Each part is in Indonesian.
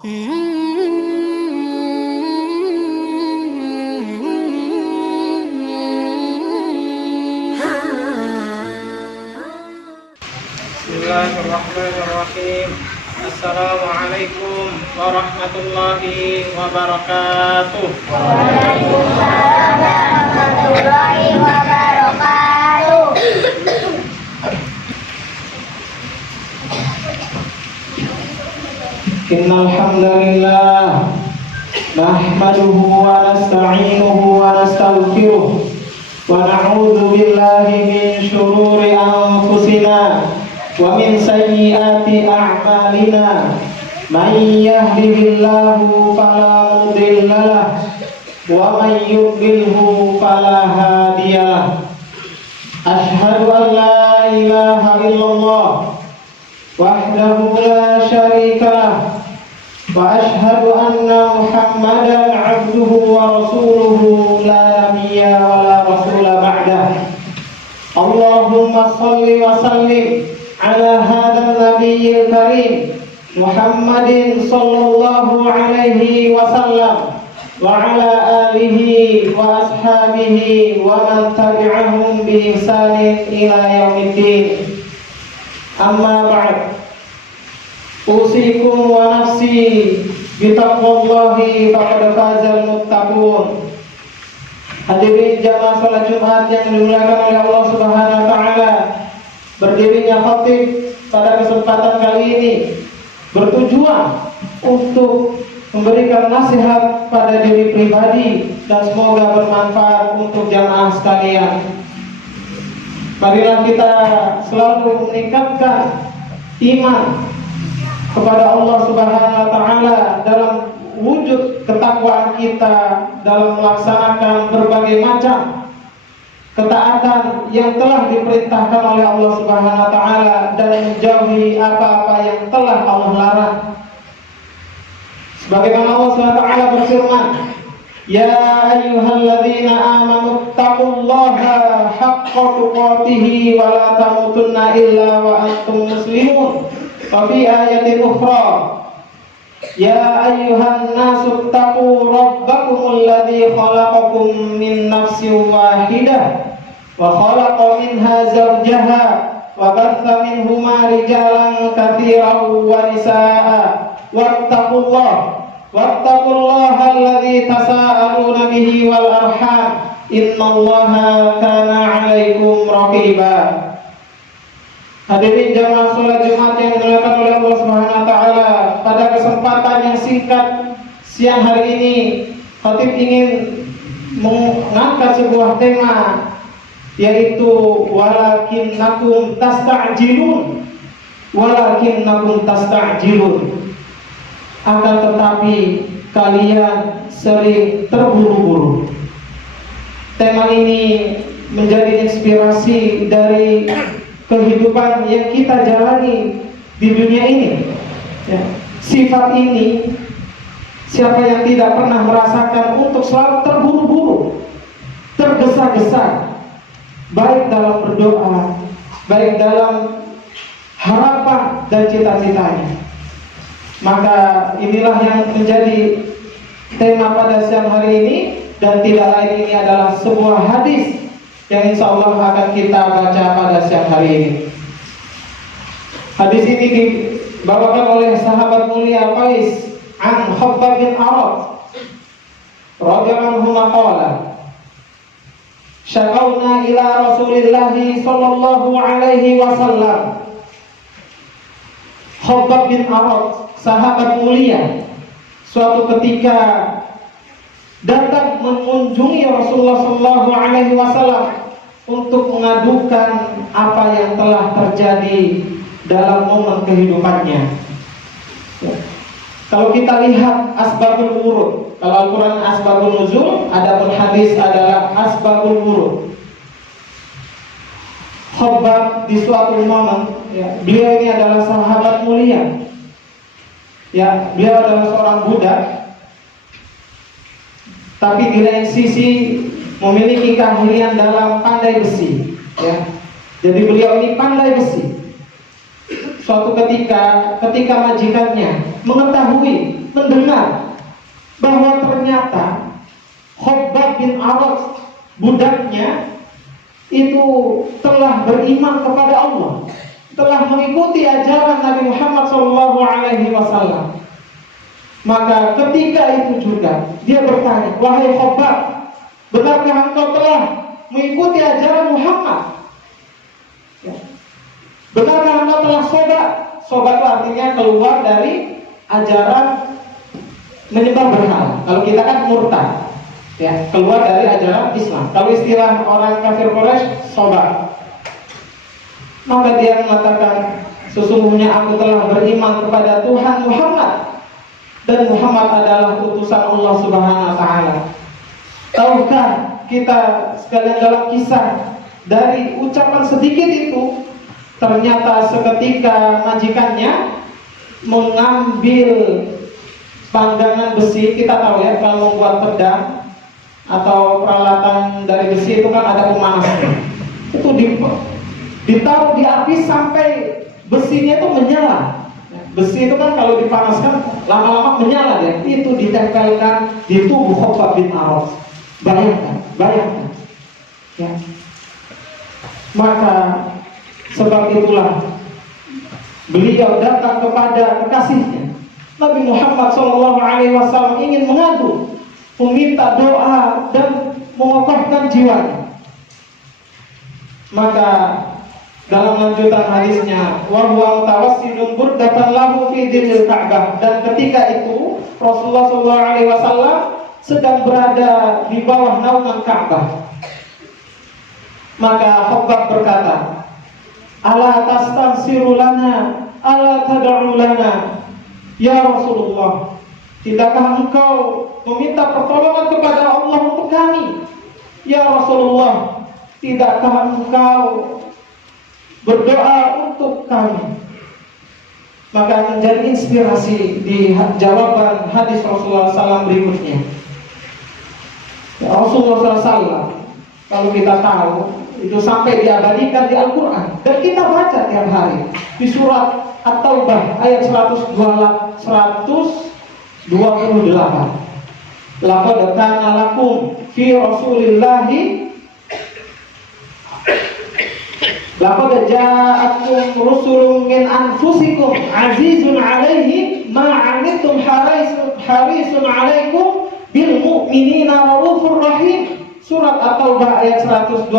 Bismillahirrahmanirrahim. Assalamualaikum warahmatullahi wabarakatuh. Waalaikumsalam warahmatullahi wabarakatuh. Innal hamdalillah nahmaduhu wa nasta'inuhu wa nastaghfiruh wa na'udzu billahi min shururi anfusina wa min sayyiati a'malina. Man yahdihillahu fala mudilla lahu wa man yudlilhu fala hadiyalah. Asyhadu an la ilaha illallah wahdahu la syarika lah wa asyhadu anna Muhammadan 'abduhu wa rasuluhu la nabiyya wa la rasula ba'dah. Allahumma shalli wa sallim ala hadzal nabiyyil karim Muhammadin sallallahu alaihi wasallam wa ala alihi wa ashabihi wa man tabi'ahum bi ihsanin ila yaumiddin. Amma ba'd. Usikum wa nafsi bitaqwallahi faqad fazal muttaqun. Hadirin jamaah salat Jumat yang dimuliakan oleh Allah Subhanahu wa taala, berdirinya khatib pada kesempatan kali ini bertujuan untuk memberikan nasihat pada diri pribadi dan semoga bermanfaat untuk jamaah sekalian. Marilah kita selalu meningkatkan iman kepada Allah Subhanahu wa taala dalam wujud ketakwaan kita dalam melaksanakan berbagai macam ketaatan yang telah diperintahkan oleh Allah Subhanahu wa taala dan menjauhi apa-apa yang telah Allah larang. Sebagaimana Allah Subhanahu wa taala berfirman, "Ya ayyuhalladzina amanu taqullaha haqqa tuqatih wa la tamutunna illa wa antum muslimun." Wa fi ayatin ukhra, "Ya ayyuhan nasu taqu rabbakumul ladzi khalaqakum min nafsin wahidah wa khalaqa minha zawjaha wa batha minhuma rijalan katsiran wa nisaa'a wattaqullaha alladzi tasaaluna bihi wal arham innallaha kana 'alaikum raqiba." Hadirin jamaah salat Jumat yang dimuliakan oleh Allah Subhanahu wa taala, pada kesempatan yang singkat siang hari ini khatib ingin mengangkat sebuah tema, yaitu walakinnakum tasta'jilun. Akan tetapi kalian sering terburu-buru. Tema ini menjadi inspirasi dari kehidupan yang kita jalani di dunia ini. Ya. Sifat ini, siapa yang tidak pernah merasakan untuk selalu terburu-buru, tergesa-gesa, baik dalam berdoa, baik dalam harapan dan cita-citanya. Maka inilah yang menjadi tema pada siang hari ini, dan tidak lain ini adalah sebuah hadis yang insya Allah akan kita baca pada siang hari ini. Hadis ini dibawakan oleh sahabat mulia Qais an Khabbab bin Arad radhiyallahu anhu qala, "Syakawna ila Rasulillah sallallahu alaihi wasallam." Khabbab bin Arad, sahabat mulia, suatu ketika datang mengunjungi Rasulullah sallallahu alaihi wasallam untuk mengadukan apa yang telah terjadi dalam momen kehidupannya. Ya. Kalau kita lihat asbabul wurud, kalau Al-Quran asbabul nuzul, adapun hadis adalah asbabul wurud. Khabbab di suatu momen, ya, beliau ini adalah sahabat mulia. Ya, beliau adalah seorang budak, tapi di lain sisi memiliki keahlian dalam pandai besi. Ya. Jadi beliau ini pandai besi. suatu ketika majikannya mengetahui, mendengar bahwa ternyata Khabbab bin Arat, budaknya itu telah beriman kepada Allah, telah mengikuti ajaran Nabi Muhammad SAW. Maka ketika itu juga dia bertanya, wahai Khabbab, benarkah engkau telah mengikuti ajaran Muhammad? Ya. Benarkah engkau telah sobat? Sobat itu artinya keluar dari ajaran menyembah berhala. Kalau kita kan murtad, ya, keluar dari ajaran Islam. Kalau istilah orang kafir Quraisy, sobat. Maka dia mengatakan, sesungguhnya aku telah beriman kepada Tuhan Muhammad, dan Muhammad adalah utusan Allah Subhanahu wa taala. Tahukah kita sekalian dalam kisah dari ucapan sedikit itu, ternyata seketika majikannya mengambil panggangan besi. Kita tahu ya, kalau membuat pedang atau peralatan dari besi itu kan ada pemanasnya. Itu ditaruh di api sampai besinya itu menyala. Besi itu kan kalau dipanaskan lama-lama menyala ya. Itu ditempelkan di tubuh Khabbab bin Arat. Bayangkan. Ya. Maka sebab itulah beliau datang kepada kekasihnya Nabi Muhammad SAW, ingin mengadu, meminta doa dan mengokohkan jiwanya. Maka dalam lanjutan hadisnya, wa huwa tawassilun burdatan lahu fi dhillil Ka'bah, dan ketika itu Rasulullah SAW sedang berada di bawah naungan Ka'bah. Maka Khabbab berkata, ala tastansiru lana, ala tad'u lana, ya Rasulullah, tidakkah engkau meminta pertolongan kepada Allah untuk kami? Ya Rasulullah, tidakkah engkau berdoa untuk kami? Maka menjadi inspirasi di jawaban hadis Rasulullah SAW berikutnya. Rasulullah SAW, kalau kita tahu, itu sampai diabadikan di Al-Quran, dan kita baca tiap hari di surat At-Taubah ayat 128. Laqad kana lakum fi Rasulillahi, laqad ja'akum rusulun min anfusikum azizun 'alaihi ma 'anittum harisun 'alaikum bil mu'minina raufur rahim. Surat At-Taubah ayat 128.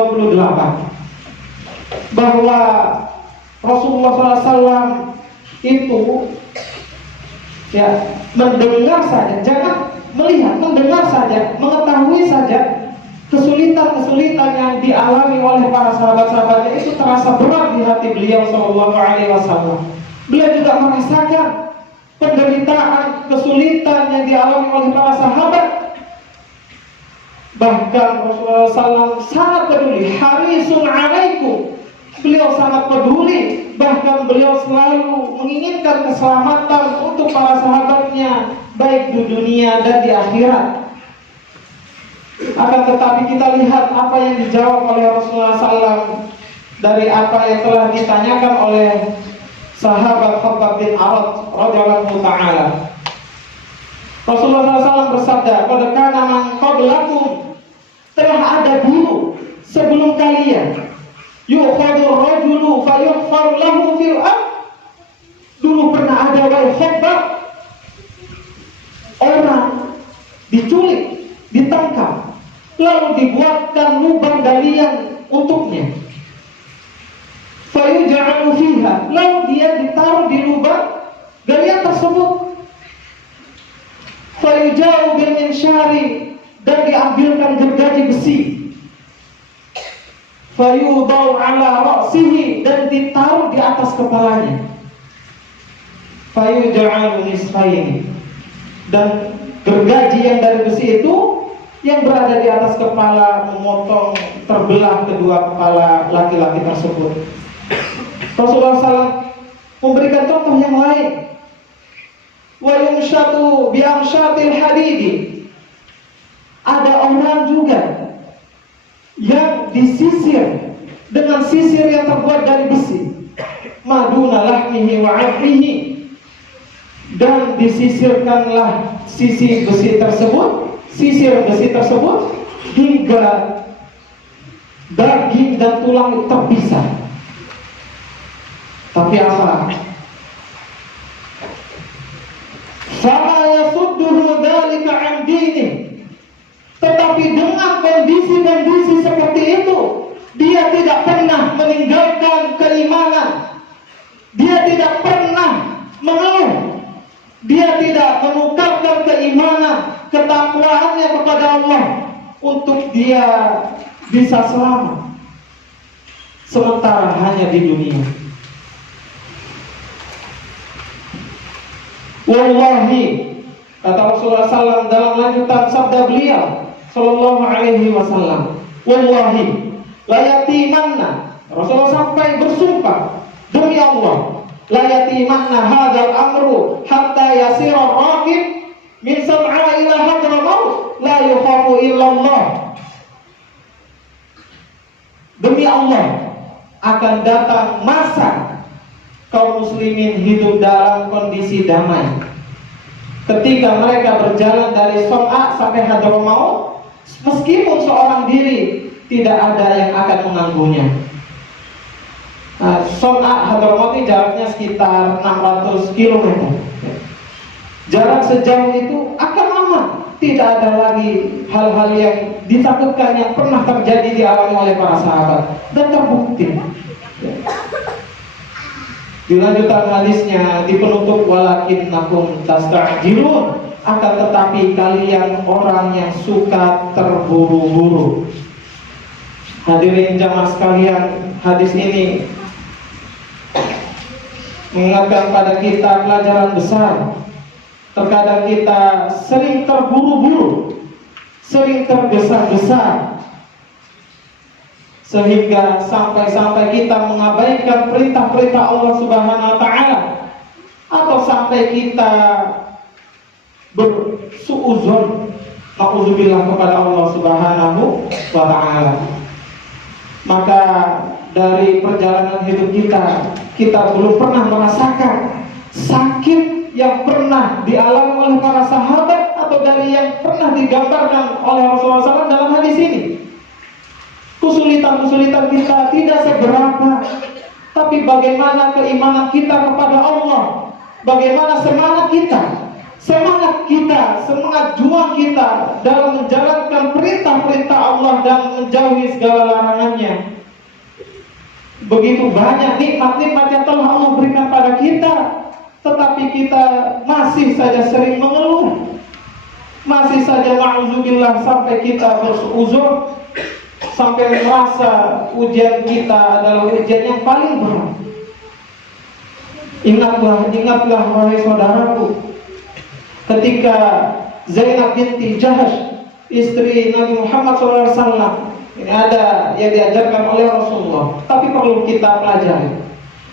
Bahwa Rasulullah SAW itu ya mendengar saja, jangan melihat, mendengar saja, mengetahui saja kesulitan-kesulitan yang dialami oleh para sahabat-sahabatnya, itu terasa berat di hati beliau SAW. Beliau juga merasakan penderitaan, kesulitan yang dialami oleh para sahabat. Bahkan Rasulullah SAW sangat peduli, harisun 'alaikum. Beliau sangat peduli, bahkan beliau selalu menginginkan keselamatan untuk para sahabatnya, baik di dunia dan di akhirat. Akan tetapi kita lihat apa yang dijawab oleh Rasulullah SAW dari apa yang telah ditanyakan oleh sahabat Khabbab bin Arat radhiyallahu ta'ala. Rasulullah SAW bersabda, qad kana man qablakum, telah ada dulu sebelum kalian, yu'khadur rajulu fayughfar lahu fil ard. Dulu pernah ada wahai Khabbab, orang diculik, ditangkap, lalu dibuatkan lubang galian untuknya. Fayuj'alu fiha, lalu dia ditaruh di lubang galian tersebut. Fayuja'u bil minsyari, dan diambilkan gergaji besi. Fayudau ala ra'sihi, dan ditaruh di atas kepalanya. Fayuja'alu nisfaini, dan gergaji yang dari besi itu yang berada di atas kepala memotong, terbelah kedua kepala laki-laki tersebut. Rasulullah SAW memberikan contoh yang lain. Wa yumshatu bi amshatil hadidi, ada orang juga yang disisir dengan sisir yang terbuat dari besi. maduna lahmihi wa 'azmihi, dan disisirkanlah sisir besi tersebut hingga daging dan tulang terpisah. Tapi apa? Fala yasudduhu dzalika 'an dinihi. Tetapi dengan kondisi-kondisi seperti itu, dia tidak pernah meninggalkan keimanan. Dia tidak pernah mengeluh. Dia tidak menukarkan keimanan, ketakwaannya kepada Allah untuk dia bisa selamat sementara hanya di dunia. Wallahi, kata Rasulullah SAW dalam lanjutan sabda beliau Sallallahu Alaihi Wasallam, wallahi la yatimanna, Rasulullah sampai bersumpah demi Allah, la yatimanna hadzal amru hatta yasira raqib min sam'a ila hadramaut la yukhafu illa Allah. Demi Allah, akan datang masa kaum muslimin hidup dalam kondisi damai. Ketika mereka berjalan dari Son'a sampai Hadramaut, meskipun seorang diri tidak ada yang akan mengganggunya. Son'a Hadramaut ini jaraknya sekitar 600 km. Jarak sejauh itu akan aman. Tidak ada lagi hal-hal yang ditakutkan yang pernah terjadi dialami oleh para sahabat dan terbukti. Di lanjutan hadisnya di penutup, walakinnakum tasta'jilun, akan tetapi kalian orang yang suka terburu-buru. Hadirin jamaah sekalian, hadis ini mengingatkan pada kita pelajaran besar. Terkadang kita sering terburu-buru, sering tergesa-gesa, sehingga sampai-sampai kita mengabaikan perintah-perintah Allah Subhanahu wa Ta'ala, atau sampai kita bersuuzon, na'udzubillah, kepada Allah Subhanahu wa Ta'ala. Maka dari perjalanan hidup kita belum pernah merasakan sakit yang pernah dialami oleh para sahabat, atau dari yang pernah digambarkan oleh Rasulullah SAW dalam hadis ini. Kesulitan-kesulitan kita tidak seberapa, tapi bagaimana keimanan kita kepada Allah, bagaimana semangat juang kita dalam menjalankan perintah-perintah Allah dan menjauhi segala larangannya. Begitu banyak nikmat-nikmat yang telah Allah berikan pada kita, tetapi kita masih saja sering mengeluh, masih saja na'udzubillah sampai kita bersuuzon, sampai merasa ujian kita adalah ujian yang paling berat. Ingatlah wahai saudaraku, ketika Zainab binti Jahsh, istri Nabi Muhammad SAW, ini ada yang diajarkan oleh Rasulullah, tapi perlu kita pelajari.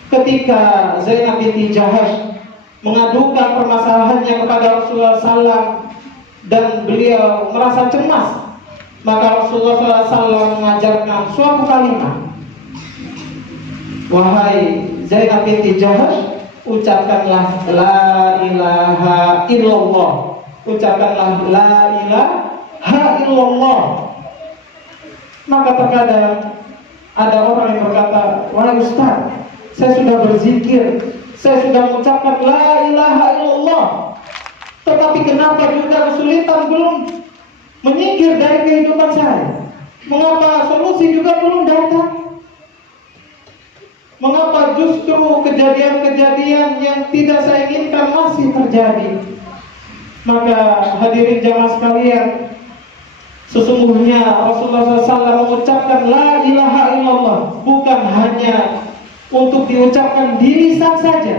Ketika Zainab binti Jahsh mengadukan permasalahannya kepada Rasulullah SAW dan beliau merasa cemas, maka Rasulullah SAW mengajarkan suatu kalimat. Wahai Zainab binti Jahsh, ucapkanlah la ilaha illallah. Ucapkanlah la ilaha illallah. Maka terkadang ada orang yang berkata, wahai Ustaz, saya sudah berzikir, saya sudah mengucapkan la ilaha illallah, tetapi kenapa juga kesulitan belum menyingkir dari kehidupan saya? Mengapa solusi juga belum datang? Mengapa justru kejadian-kejadian yang tidak saya inginkan masih terjadi? Maka hadirin jamaah sekalian, sesungguhnya Rasulullah SAW mengucapkan la ilaha illallah bukan hanya untuk diucapkan di lisan saja.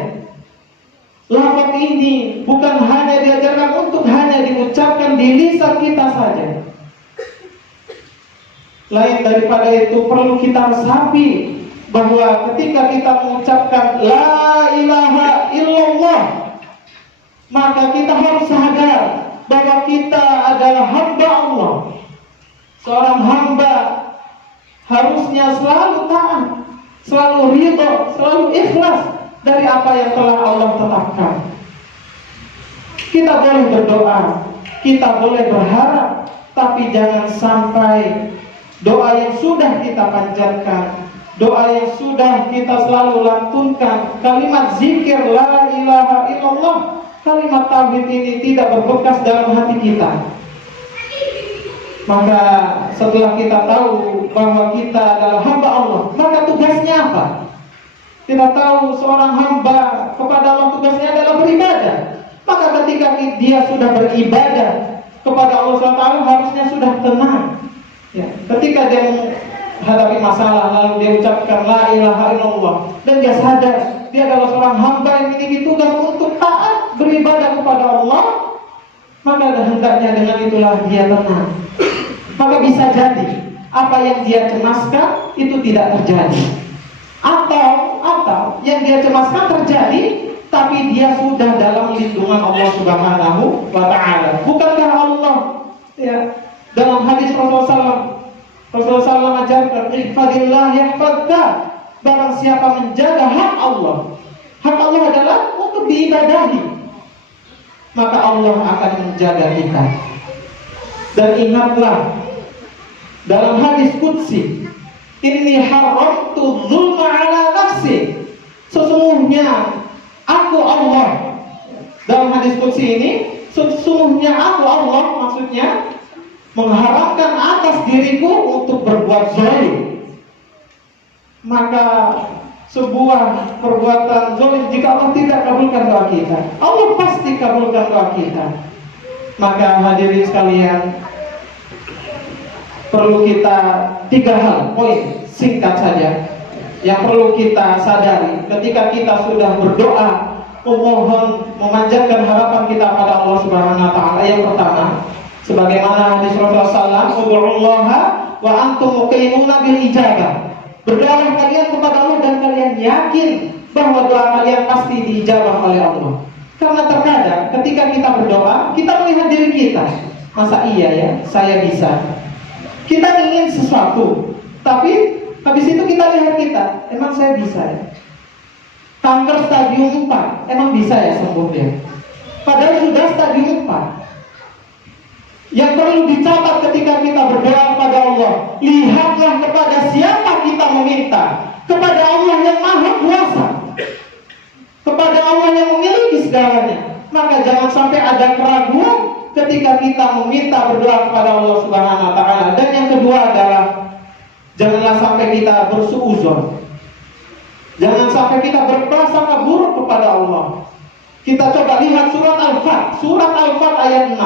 Lafaz ini bukan hanya diajarkan untuk hanya diucapkan di lisan kita saja. Lain daripada itu, perlu kita resapi bahwa ketika kita mengucapkan la ilaha illallah, maka kita harus sadar bahwa kita adalah hamba Allah. Seorang hamba harusnya selalu taat, selalu ridho, selalu ikhlas dari apa yang telah Allah tetapkan. Kita boleh berdoa, kita boleh berharap, tapi jangan sampai doa yang sudah kita panjatkan, doa yang sudah kita selalu lantunkan, kalimat zikir la ilaha illallah, kalimat tauhid ini tidak berbekas dalam hati kita. Maka setelah kita tahu bahwa kita adalah hamba Allah, maka tugasnya apa? Kita tahu seorang hamba kepada Allah tugasnya adalah beribadah. Maka ketika dia sudah beribadah kepada Allah SWT, harusnya sudah tenang. Ya, ketika dia menghadapi masalah, lalu dia ucapkan la ilaha illallah, dan dia sadar dia adalah seorang hamba yang memiliki tugas untuk taat beribadah kepada Allah, maka hendaknya dengan itulah dia tenang. Maka bisa jadi apa yang dia cemaskan itu tidak terjadi, atau yang dia cemaskan terjadi, tapi dia sudah dalam lindungan Allah Subhanahu wa Ta'ala. Bukankah Allah ya dalam hadis Rasulullah SAW ajarkan, ihfadillah yahfadka, barang siapa menjaga hak Allah adalah untuk diibadahi, maka Allah akan menjaga kita. Dan ingatlah dalam hadis qudsi, inni haramtu dzulma ala nafsi, sesungguhnya aku Allah. Dalam hadis qudsi ini, sesungguhnya aku Allah, maksudnya mengharamkan atas diriku untuk berbuat zalim. Maka sebuah perbuatan zalim, jika Allah tidak kabulkan doa kita, Allah pasti kabulkan doa kita. Maka hadirin sekalian, perlu kita 3 hal, poin singkat saja yang perlu kita sadari ketika kita sudah berdoa memohon, memanjatkan harapan kita pada Allah Subhanahu wa Ta'ala. Yang pertama, sebagaimana hadis Rasulullah SAW, ud'ullaha wa antum muqimuna bil ijabah. Berdoalah kalian kepada Allah dan kalian yakin bahwa doa kalian pasti diijabah oleh Allah. Karena terkadang ketika kita berdoa, kita melihat diri kita, masa iya ya saya bisa. Kita ingin sesuatu, tapi habis itu kita lihat kita, emang saya bisa ya? Kanker stadium 4, emang bisa ya sembuh dia? Padahal sudah stadium 4. Yang perlu dicatat ketika kita berdoa kepada Allah, lihatlah kepada siapa kita meminta. Kepada Allah yang Maha Kuasa, kepada Allah yang memiliki segalanya. Maka jangan sampai ada keraguan ketika kita meminta berdoa kepada Allah Subhanahu wa Ta'ala. Dan yang kedua adalah janganlah sampai kita bersuuzon. Jangan sampai kita berprasangka buruk kepada Allah. Kita coba lihat surat Al-Fat ayat 6.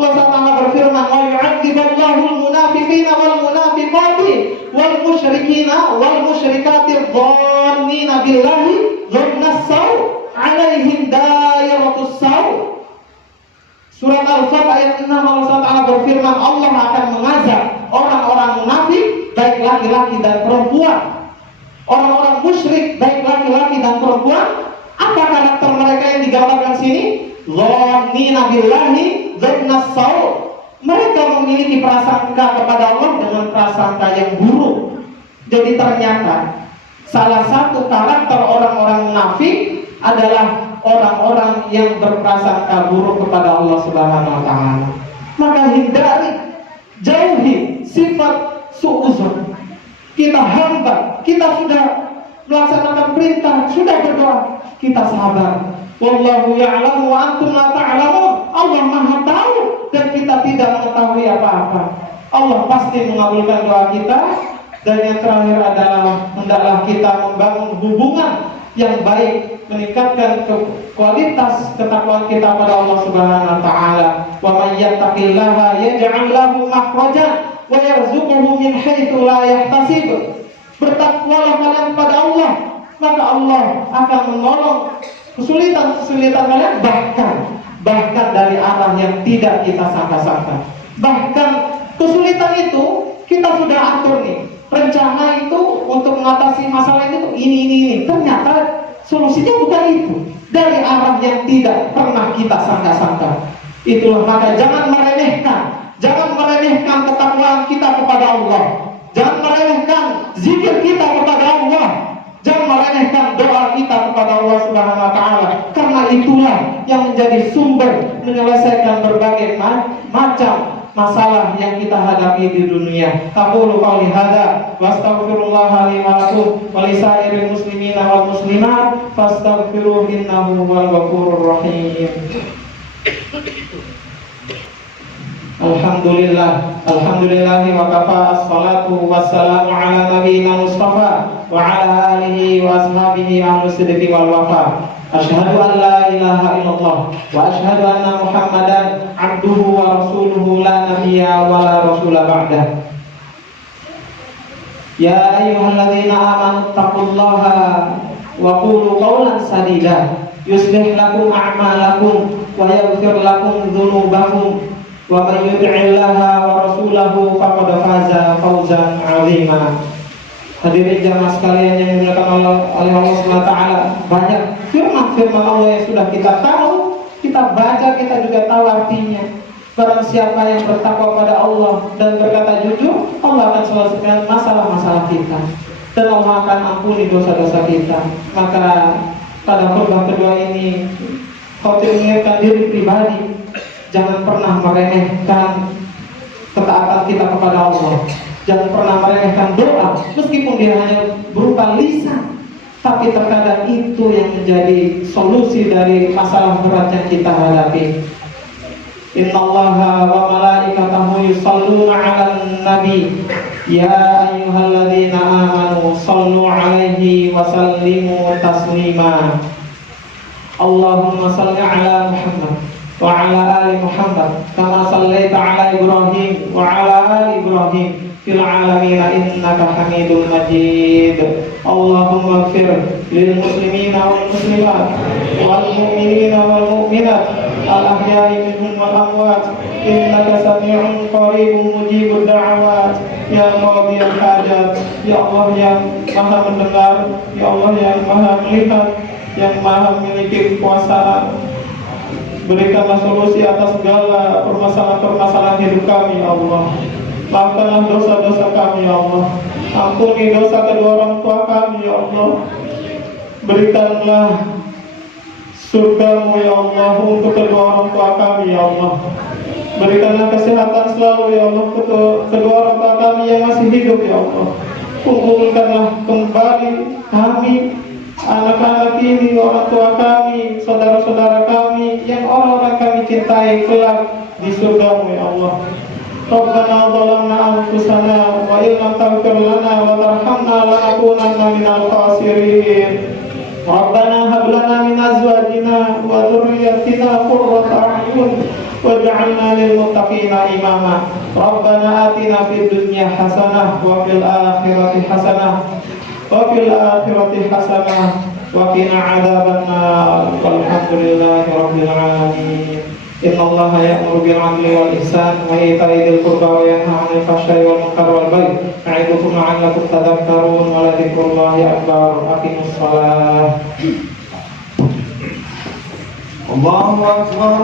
Allah Ta'ala berfirman, wa yu'adziballahu al-munafiqina wal munafiqati wal musyrikina wal musyrikati dhannina billahi dhannas saw 'alaihim dairatus saw. Surat Al-Fat ayat 6, Allah Ta'ala berfirman, Allah akan mengazab orang-orang munafik, baik laki-laki dan perempuan. Orang-orang musyrik, baik laki-laki dan perempuan. Apa karakter mereka yang digambarkan sini? Dhannina billahi dhannas saw. Mereka memiliki prasangka kepada Allah dengan prasangka yang buruk. Jadi ternyata salah satu karakter orang-orang munafik adalah orang-orang yang berprasangka buruk kepada Allah Subhanahu wa Ta'ala. Maka hindari, jauhi sifat suuzon. Kita hamba, kita sudah melaksanakan perintah, sudah berdoa, kita sabar. Wallahu ya'lamu wa antum la ta'lamun. Allah Maha tahu dan kita tidak mengetahui apa-apa. Allah pasti mengabulkan doa kita. Dan yang terakhir adalah hendaklah kita membangun hubungan yang baik, meningkatkan kualitas ketakwaan kita pada Allah Subhanahu wa Ta'ala. Wa may yattaqillaha yaj'al lahu makhrajan wa yarzuquhu min haitsu la yahtasib. Bertakwalah kalian kepada Allah, maka Allah akan menolong kesulitan-kesulitan kalian, bahkan dari arah yang tidak kita sangka-sangka. Bahkan kesulitan itu kita sudah atur nih, rencana itu untuk mengatasi masalah ini. Ternyata solusinya bukan itu, dari arah yang tidak pernah kita sangka-sangka. Itulah, maka jangan meremehkan ketakwaan kita kepada Allah. Jangan meremehkan zikir kita kepada Allah. meremehkan doa kita kepada Allah Subhanahu wa taala. Karena itulah yang menjadi sumber menyelesaikan berbagai macam masalah yang kita hadapi di dunia. Aqulu qouli hadza wa astaghfirullah li wa lakum wa li sairil muslimina wal muslimat fastaghfiruhu innahu huwal ghafurur rahim. Alhamdulillah wa kafa, assalatu wassalamu ala nabiyyina Mustafa wa ala alihi wa ashabihi ahlus sidqi wal wafa. Asyhadu an la ilaha illallah wa asyhadu anna Muhammadan abduhu wa rasuluhu la nabiyya wa la rasula ba'dah. Ya ayyuhalladzina amanu taqullaha wa qulu qawlan sadida yuslih lakum a'malakum wa yaghfir lakum dhunubakum wa may yuti'illaha wa rasulahu faqad faza fawzan 'azima. Hadirin jamaah sekalian yang dimuliakan oleh Allah Subhanahu wa taala, banyak firman-firman Allah yang sudah kita tahu, kita baca, kita juga tahu artinya. Barang siapa yang bertakwa pada Allah dan berkata jujur, Allah akan selesaikan masalah-masalah kita dan Allah akan ampuni dosa-dosa kita. Maka pada khutbah kedua ini, kau mengingatkan diri pribadi, jangan pernah meremehkan ketaatan kita kepada Allah. Jangan pernah meremehkan doa, meskipun dia hanya berupa lisan, tapi terkadang itu yang menjadi solusi dari masalah berat yang kita hadapi. Innallaha wa malaikatahu yusholluna 'alan nabi ya ayyuhalladzina amanu shallu 'alaihi wa sallimu taslima. Allahumma shalli 'ala Muhammad wa 'ala ali Muhammad kama shallaita 'ala Ibrahim wa 'ala ali Ibrahim fil alamin innaka Hamidum Majid. Allahumma ighfir lil muslimina wal muslimat wal mu'minina wal mu'minat al ahya'i minhum wal amwat innaka sami'un qaribun mujibud da'awat ya qadiyal hajat. Ya Allah yang Maha mendengar, ya Allah yang Maha melihat, yang Maha memiliki kekuasaan, berikanlah solusi atas segala permasalahan-permasalahan hidup kami ya Allah. Maafkanlah dosa-dosa kami ya Allah. Ampuni dosa kedua orang tua kami ya Allah. Berikanlah surga-Mu ya Allah untuk kedua orang tua kami ya Allah. Berikanlah kesehatan selalu ya Allah kedua orang tua kami yang masih hidup ya Allah. Kumpulkanlah kembali kami, anak-anak ini, orang tua kami, saudara-saudara kami yang orang-orang kami cintai kelak di surga-Mu ya Allah. Rabbana zalamna anfusana wa illam taghfir lana wa tarhamna lanakunanna minal khasirin. Rabbana hab lana min azwajina wa dhurriyyatina qurrata a'yun waj'alna lil muttaqina imama. Rabbana atina fid dunya hasanah wa fil akhirati hasanah wa qina adzabannar. Walhamdulillahi rabbil alamin. Innallaha ya'muru bil 'adli wal ihsan wa ita'i dzil qurba wa yanha 'anil fahsya'i wal munkar wal baghi ya'idukum la'allakum tadhakkarun wa la dzikrullahi akbar. Aqimus shalah. Allahu akbar.